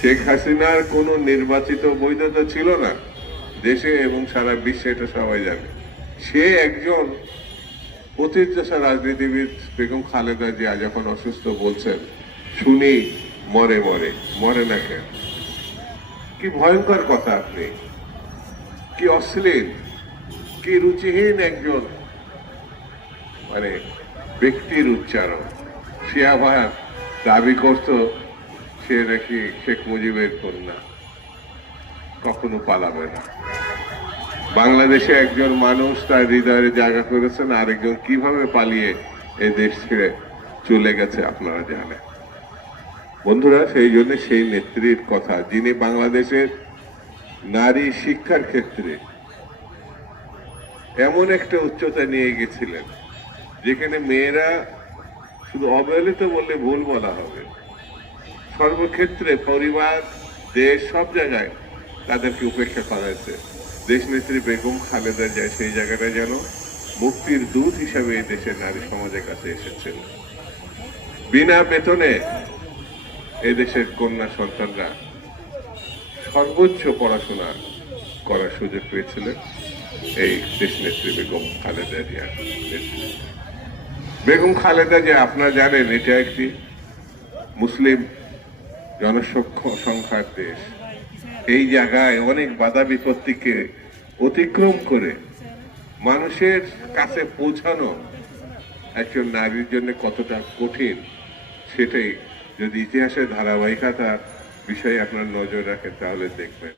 শেখ হাসিনার কোনো নির্বাচিত বৈধতা ছিল না দেশে এবং সারা বিশ্বে, এটা সবাই জানে। সে একজন প্রতিষ্ঠা রাজনীতিবিদ। বেগম খালেদা জিয়া যখন অসুস্থ বলছেন শুনি মরে মরে, মরে না কেন? কি ভয়ঙ্কর কথা! আপনি কি অশ্লীল, কি রুচিহীন একজন মানে ব্যক্তির উচ্চারণ। সে আবার দাবি করত সে নাকি শেখ মুজিবের কন্যা, কখনো পালাবে না। বাংলাদেশে একজন মানুষ তার হৃদয়ে জায়গা করেছেন, আরেকজন কিভাবে পালিয়ে এই দেশ ছেড়ে চলে গেছে আপনারা জানেন। বন্ধুরা, সেই জন্য সেই নেত্রীর কথা, যিনি বাংলাদেশের নারী শিক্ষার ক্ষেত্রে এমন একটা উচ্চতা নিয়ে গেছিলেন যেখানে মেয়েরা শুধু অবহেলিত বললে ভুল বলা হবে, সর্বক্ষেত্রে পরিবার, দেশ, সব জায়গায় তাদেরকে উপেক্ষা করা হয়েছে। দেশনেত্রী বেগম খালেদা জিয়া সেই জায়গাটা যেন মুক্তির দূত হিসাবে এই দেশের নারী সমাজের কাছে এসেছিল। বিনা বেতনে এই দেশের কন্যা সন্তানরা সর্বোচ্চ পড়াশোনা করার সুযোগ পেয়েছিলেন এই দেশনেত্রী বেগম খালেদা জিয়া। বেগম খালেদা জিয়া, আপনারা জানেন, এটা একটি মুসলিম জনসংখ্যার দেশ। এই জায়গায় অনেক বাধা বিপত্তিকে অতিক্রম করে মানুষের কাছে পৌঁছানো একজন নারীর জন্য কতটা কঠিন, সেটাই যদি ইতিহাসের ধারাবাহিকতা বিষয়ে আপনার নজর রাখেন তাহলে দেখবেন।